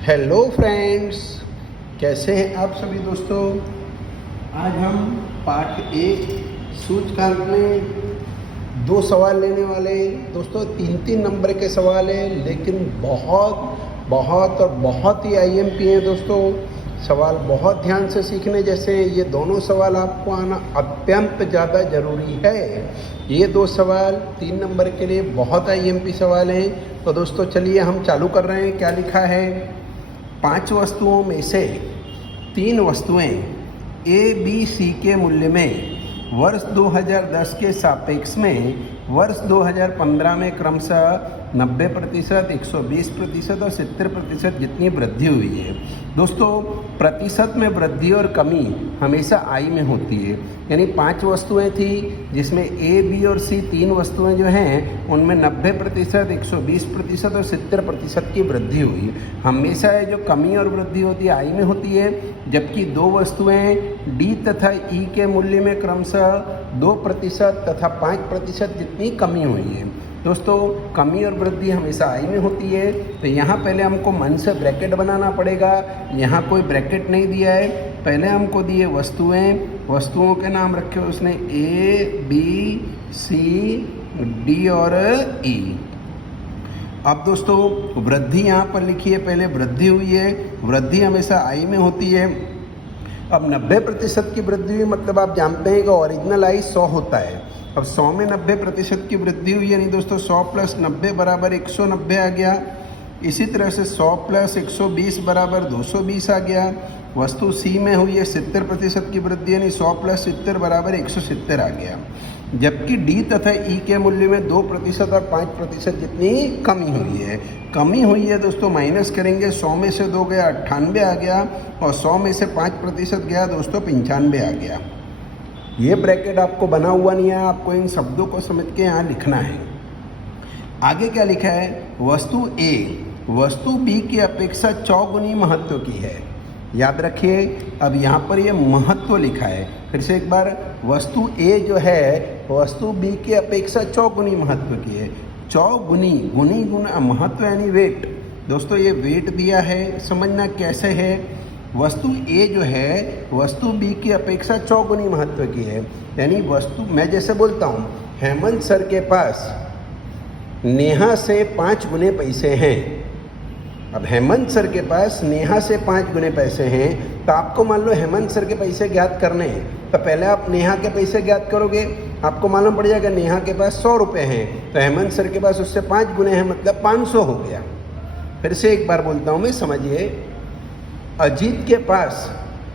Hello friends, कैसे हैं आप सभी दोस्तों। आज हम पार्ट 1 सूचकांक में 2 सवाल लेने वाले हैं दोस्तों। 3-3 नंबर के सवाल हैं, लेकिन बहुत ही आईएमपी हैं दोस्तों। सवाल बहुत ध्यान से सीखने जैसे हैं। ये दोनों सवाल आपको आना अत्यंत ज़्यादा ज़रूरी है। ये 2 सवाल 3 नंबर के लिए बहुत आईएमपी सवाल हैं। तो दोस्तों चलिए हम चालू कर रहे हैं। क्या लिखा है, 5 वस्तुओं में से 3 वस्तुएं ए बी सी के मूल्य में वर्ष 2010 के सापेक्ष में वर्ष 2015 में क्रमशः 90%, 120% और 70% जितनी वृद्धि हुई है। दोस्तों, प्रतिशत में वृद्धि और कमी हमेशा आई में होती है। यानी 5 वस्तुएं थी, जिसमें ए बी और सी 3 वस्तुएं जो हैं उनमें 90%, 120% और 70% की वृद्धि हुई। हमेशा ये जो कमी और वृद्धि होती है आई में होती है, जबकि 2 वस्तुएं डी तथा ई के मूल्य में क्रमशः 2% तथा 5% जितनी कमी हुई है। दोस्तों, कमी और वृद्धि हमेशा आई में होती है। तो यहाँ पहले हमको मन से ब्रैकेट बनाना पड़ेगा। यहाँ कोई ब्रैकेट नहीं दिया है। पहले हमको दिए वस्तुओं के नाम रखे उसने ए बी सी डी और ई। अब दोस्तों वृद्धि यहाँ पर लिखी है, पहले वृद्धि हुई है। वृद्धि हमेशा आई में होती है। अब 90% की वृद्धि हुई, मतलब आप जानते हैं कि ओरिजिनल आई 100 होता है। अब 100 में 90% की वृद्धि हुई, यानी दोस्तों 100 + 90 बराबर 190 आ गया। इसी तरह से 100 + 120 बराबर 220 आ गया। वस्तु सी में हुई है 70% की वृद्धि, यानी 100 + 70 बराबर 170 आ गया। जबकि डी तथा ई के मूल्य में 2% और 5% जितनी कमी हुई है। कमी हुई है दोस्तों, माइनस करेंगे। 100 में से 2 गया 98 आ गया, और 100 में से 5% गया दोस्तों 95 आ गया। ये ब्रैकेट आपको बना हुआ नहीं है, आपको इन शब्दों को समझ के यहाँ लिखना है। आगे क्या लिखा है, वस्तु ए वस्तु बी की अपेक्षा 4 गुनी महत्व की है। याद रखिए, अब यहाँ पर ये महत्व लिखा है। फिर से एक बार, वस्तु ए जो है वस्तु बी की अपेक्षा 4 गुनी महत्व की है। 4 गुनी, गुनी गुना महत्व यानी वेट। दोस्तों ये वेट दिया है, समझना कैसे है। वस्तु ए जो है वस्तु बी की अपेक्षा 4 गुनी महत्व की है। यानी वस्तु, मैं जैसे बोलता हूँ, हेमंत सर के पास नेहा से 5 गुने पैसे हैं। अब हेमंत सर के पास नेहा से 5 गुने पैसे हैं, तो आपको मान लो हेमंत सर के पैसे ज्ञात करने हैं, तो पहले आप नेहा के पैसे ज्ञात करोगे। आपको मालूम पड़ जाएगा नेहा के पास 100 रुपये हैं, तो हेमंत सर के पास उससे 5 गुने हैं, मतलब 500 हो गया। फिर से एक बार बोलता हूँ मैं, समझिए। अजीत के पास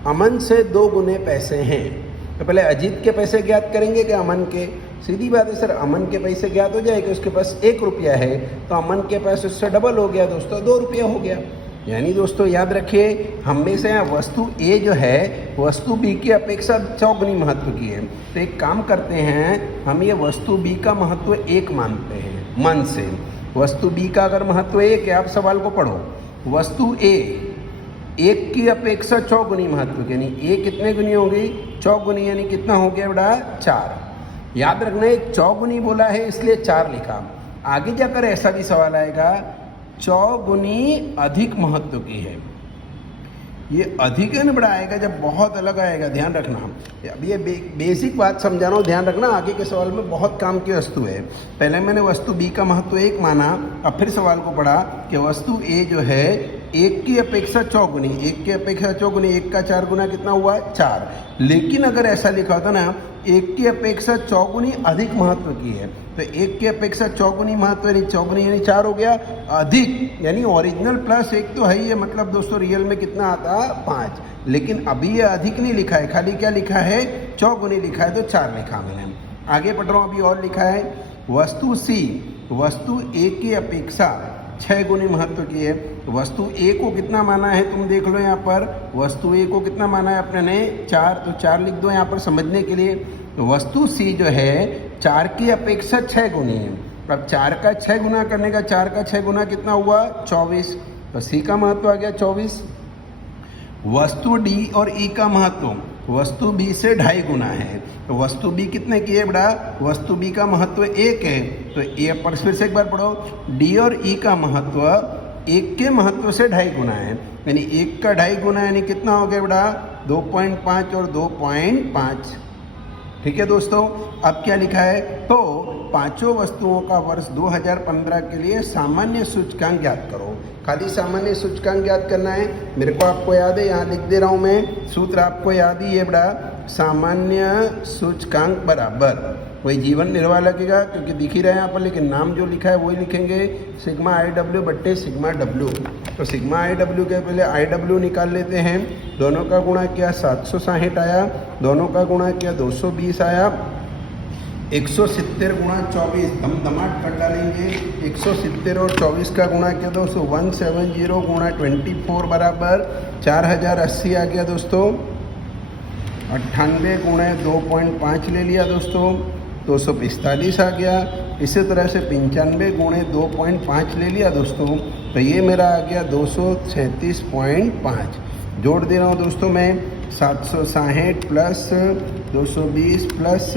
अमन से 2 गुने पैसे हैं, तो पहले अजीत के पैसे ज्ञात करेंगे कि अमन के। सीधी बात है सर, अमन के पैसे ज्ञात हो जाएगा। उसके पास 1 रुपया है, तो अमन के पास उससे डबल हो गया दोस्तों, 2 रुपया हो गया। यानी दोस्तों याद रखिए, हमेशा यहाँ वस्तु ए जो है वस्तु बी की अपेक्षा 4 गुनी महत्व की है। तो एक काम करते हैं, हम ये वस्तु बी का महत्व 1 मानते हैं मन से। वस्तु बी का अगर महत्व 1 है, आप सवाल को पढ़ो, वस्तु ए 1 की अपेक्षा 4 गुनी महत्व, यानी ए कितने गुनी होगी, 4 गुनी, यानी कितना हो गया बेटा, 4। याद रखना है 4 गुनी बोला है इसलिए 4 लिखा। आगे जाकर ऐसा भी सवाल आएगा, 4 गुनी अधिक महत्व की है। ये अधिक है ना बड़ा आएगा जब बहुत अलग आएगा, ध्यान रखना। अब ये बेसिक बात समझा रहा हूँ, ध्यान रखना, आगे के सवाल में बहुत काम की वस्तु है। पहले मैंने वस्तु बी का महत्व 1 माना, अब फिर सवाल को पढ़ा कि वस्तु ए जो है 1 की अपेक्षा 4 गुनी, 1 की अपेक्षा 4 गुनी, 1 का 4 गुना कितना हुआ, 4। लेकिन अगर ऐसा लिखा होता ना, 1 की अपेक्षा 4 गुनी अधिक महत्व की है, तो 1 की अपेक्षा 4 गुनी महत्व यानी 4 गुनी यानी 4 हो गया। अधिक यानी ओरिजिनल प्लस 1 तो है ही है, मतलब दोस्तों रियल में कितना आता, 5। लेकिन अभी ये अधिक नहीं लिखा है, खाली क्या लिखा है, 4 गुनी लिखा है, तो 4 लिखा मैंने। आगे पढ़ रहा हूँ, अभी और लिखा है, वस्तु सी वस्तु ए की अपेक्षा 6 गुनी महत्व की है। वस्तु ए को कितना माना है, तुम देख लो यहाँ पर, वस्तु ए को कितना माना है अपने ने, 4, तो 4 लिख दो यहाँ पर समझने के लिए। तो वस्तु सी जो है 4 की अपेक्षा 6 गुनी है। अब 4 का 6 गुना करने का, 4 का 6 गुना कितना हुआ, 24, तो सी का महत्व आ गया 24। वस्तु डी और ई का महत्व वस्तु बी से 2.5 गुना है, तो वस्तु बी कितने की है बड़ा, वस्तु बी का महत्व 1 है, तो ए पर फिर से एक बार पढ़ो, डी और ई का महत्व एक के महत्व से 2.5 गुना है, यानी एक का 2.5 गुना यानी कितना हो गया बेटा 2.5 और 2.5। ठीक है दोस्तों, अब क्या लिखा है, तो पांचों वस्तुओं का वर्ष 2015 के लिए सामान्य सूचकांक ज्ञात करो। खाली सामान्य सूचकांक ज्ञात करना है, मेरे को आपको याद है, यहाँ लिख दे रहा हूँ मैं, सूत्र आपको याद ही है बड़ा, सामान्य सूचकांक बराबर वही जीवन निर्वाह लगेगा क्योंकि दिख ही रहा है यहाँ पर, लेकिन नाम जो लिखा है वही लिखेंगे, सिग्मा आई डब्ल्यू बट्टे सिग्मा डब्ल्यू। तो सिग्मा आई डब्ल्यू के पहले आई डब्ल्यू निकाल लेते हैं, दोनों का गुणा किया 760 आया, दोनों का गुणा किया 220 आया, 170 गुणा 24 धमाट कर डालेंगे, 170 और 24 का गुणा किया दोस्तों 170 गुणा 24 बराबर 4080 आ गया दोस्तों। 98 गुणे 2.5 ले लिया दोस्तों, 245 आ गया। इसी तरह से 95 गुणे 2.5 ले लिया दोस्तों, तो ये मेरा आ गया 237.5। जोड़ दे रहा हूँ दोस्तों मैं, 760 प्लस 220 प्लस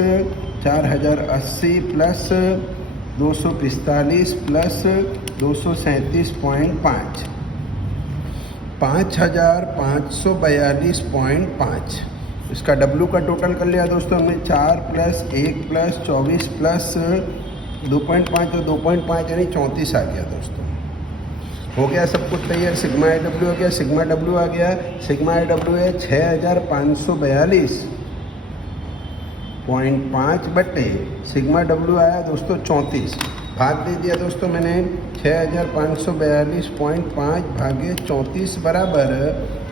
4080 प्लस 245 प्लस 237.5, 5542.5। इसका डब्लू का टोटल कर लिया दोस्तों हमने, 4 प्लस 1 प्लस 24 प्लस 2.5 और 2.5 यानी 34 आ गया दोस्तों। हो गया सब कुछ तैयार, सिग्मा आई डब्ल्यू हो गया, सिग्मा डब्ल्यू आ गया, सिग्मा आई डब्ल्यू है 6542.5 बट्टे सिग्मा डब्ल्यू आया दोस्तों 34, भाग दे दिया दोस्तों मैंने, 6542.5 भागे 34 बराबर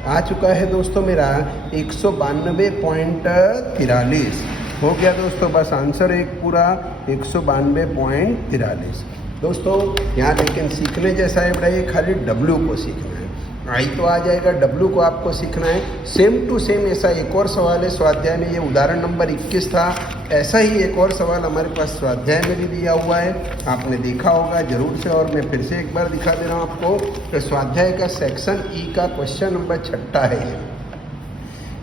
आ चुका है दोस्तों मेरा 192.43। हो गया दोस्तों, बस आंसर एक पूरा 192.43 दोस्तों। यहाँ लेकिन सीखने जैसा है बड़ा, ये खाली डब्ल्यू को सीखना है, आई तो आ जाएगा, डब्ल्यू को आपको सीखना है। सेम टू सेम ऐसा एक और सवाल है स्वाध्याय में, ये उदाहरण नंबर 21 था, ऐसा ही एक और सवाल हमारे पास स्वाध्याय में भी दिया हुआ है, आपने देखा होगा जरूर से, और मैं फिर से एक बार दिखा दे रहा हूँ आपको कि स्वाध्याय का सेक्शन ई का क्वेश्चन नंबर 6 है।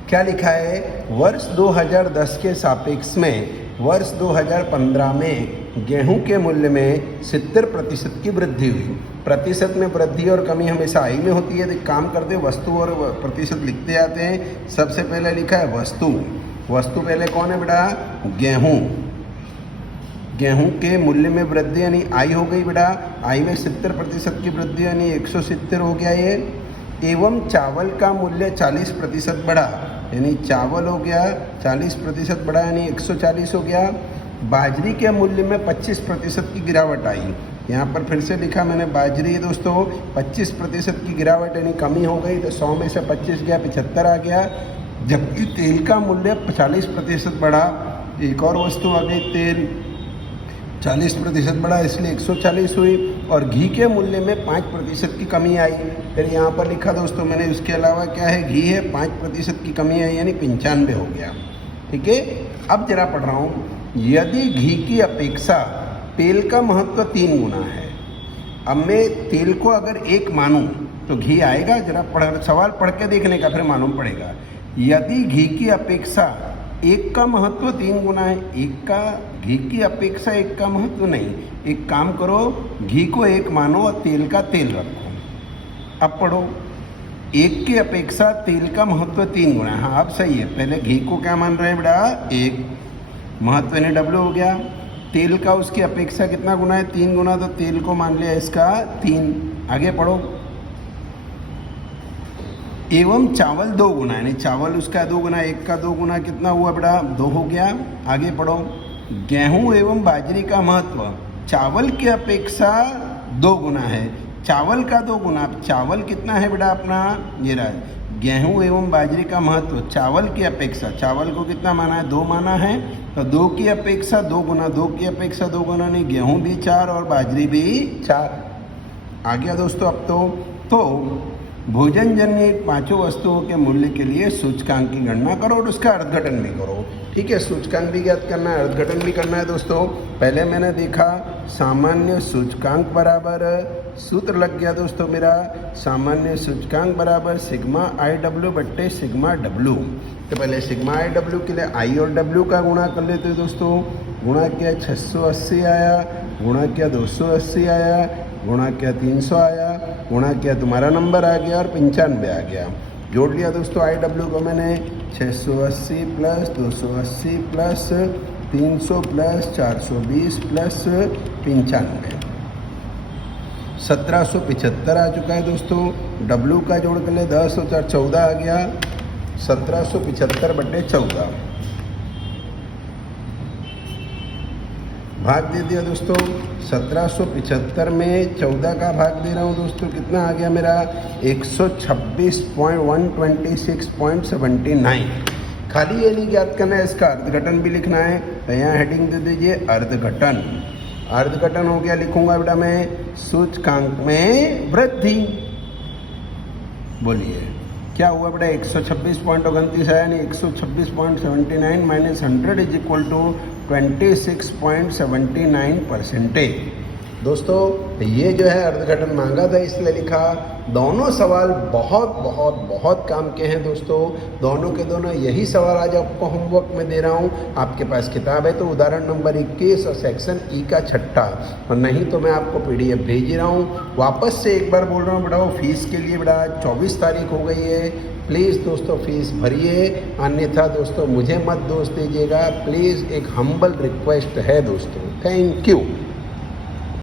क्या लिखा है, वर्ष 2010 के सापेक्ष में वर्ष 2015 में गेहूं के मूल्य में 70% की वृद्धि हुई। प्रतिशत में वृद्धि और कमी हमेशा आई में होती है, तो काम करते वस्तु और प्रतिशत लिखते आते हैं। सबसे पहले लिखा है वस्तु, वस्तु पहले कौन है बेटा, गेहूं, गेहूं के मूल्य में वृद्धि यानी आई हो गई बेटा, आई में 70% की वृद्धि यानी 170 हो गया ये, एवं चावल का मूल्य 40% बढ़ा यानी चावल हो गया 40% बढ़ा यानी 140 हो गया। बाजरी के मूल्य में 25% की गिरावट आई, यहाँ पर फिर से लिखा मैंने बाजरी दोस्तों 25% की गिरावट यानी कमी हो गई, तो 100 में से 25 गया 75 आ गया। जबकि तेल का मूल्य 40% बढ़ा, एक और वस्तु आ गई तेल 40% बढ़ा इसलिए 140 हुई, और घी के मूल्य में 5% की कमी आई। फिर यहाँ पर लिखा दोस्तों मैंने, उसके अलावा क्या है, घी है 5% की कमी आई यानी 95 हो गया। ठीक है, अब जरा पढ़ रहा हूँ, यदि घी की अपेक्षा तेल का महत्व 3 गुना है, अब मैं तेल को अगर 1 मानूं तो घी आएगा, जरा सवाल पढ़ के देखने का फिर मालूम पड़ेगा। यदि घी की अपेक्षा 1 का महत्व 3 गुना है, घी की अपेक्षा 1 का महत्व नहीं, एक काम करो घी को 1 मानो और तेल का तेल रखो। अब पढ़ो, 1 की अपेक्षा तेल का महत्व 3 गुना है, हाँ अब सही है। पहले घी को क्या मान रहे हैं बेटा, 1 महत्व ने डब्ल्यू हो गया, तेल का उसकी अपेक्षा कितना गुना है, 3 गुना, तो तेल को मान लिया इसका 3। आगे पढ़ो, एवं चावल 2 गुना यानी चावल उसका 2 गुना, 1 का 2 गुना कितना हुआ बेटा, 2 हो गया। आगे पढ़ो, गेहूं एवं बाजरी का महत्व चावल की अपेक्षा 2 गुना है, चावल का 2 गुना, चावल कितना है बेटा अपना, ये रहा, गेहूं एवं बाजरी का महत्व चावल की अपेक्षा, चावल को कितना माना है, 2 माना है, तो 2 की अपेक्षा 2 गुना, 2 की अपेक्षा 2 गुना नहीं, गेहूं भी 4 और बाजरी भी 4 आ गया दोस्तों। अब तो भोजन जन्य 5 वस्तुओं के मूल्य के लिए सूचकांक की गणना करो और उसका अर्थघटन भी करो। ठीक है, सूचकांक भी ज्ञात करना है, अर्थघटन भी करना है दोस्तों। पहले मैंने देखा सामान्य सूचकांक बराबर, सूत्र लग गया दोस्तों मेरा, सामान्य सूचकांक बराबर सिग्मा आई डब्ल्यू बट्टे सिग्मा डब्ल्यू। तो पहले सिग्मा आई डब्ल्यू के लिए आई और डब्ल्यू का गुणा कर लेते हैं दोस्तों, गुणा किया 680 आया, गुणा किया 280 आया, गुणा किया 300 आया, गुणा किया, तुम्हारा नंबर आ गया और 95 आ गया। जोड़ लिया दोस्तों IW को मैंने, 680 प्लस 280 प्लस 300 प्लस 420 प्लस 95, 1775 आ चुका है दोस्तों। W का जोड़ कर ले, 10 और 4 14 आ गया, 1775/14 भाग दे दिया दोस्तों। 1775 में 14 का भाग दे रहा हूँ दोस्तों, कितना आ गया मेरा 126.126.79। खाली ये नहीं ज्ञात करना है, इसका अर्धघटन भी लिखना है, तो यहाँ हेडिंग दे दीजिए अर्धघटन। अर्धघटन हो गया, लिखूंगा बेटा मैं सूचकांक में वृद्धि। बोलिए क्या हुआ बेटा, 126.29 आया, नहीं 126.79 माइनस 100 इज इक्वल टू 26.79%। दोस्तों ये जो है अर्धघटन मांगा था इसलिए लिखा। दोनों सवाल बहुत बहुत बहुत काम के हैं दोस्तों, दोनों के दोनों यही सवाल आज आपको होमवर्क में दे रहा हूँ। आपके पास किताब है तो उदाहरण नंबर 21 और सेक्शन ई का 6, और नहीं तो मैं आपको PDF भेज रहा हूँ। वापस से एक बार बोल रहा हूँ बेटा, वो फीस के लिए बेटा 24 तारीख हो गई है, प्लीज़ दोस्तों फीस भरिए, अन्यथा दोस्तों मुझे मत दोष दीजिएगा प्लीज़, एक हम्बल रिक्वेस्ट है दोस्तों। Thank you.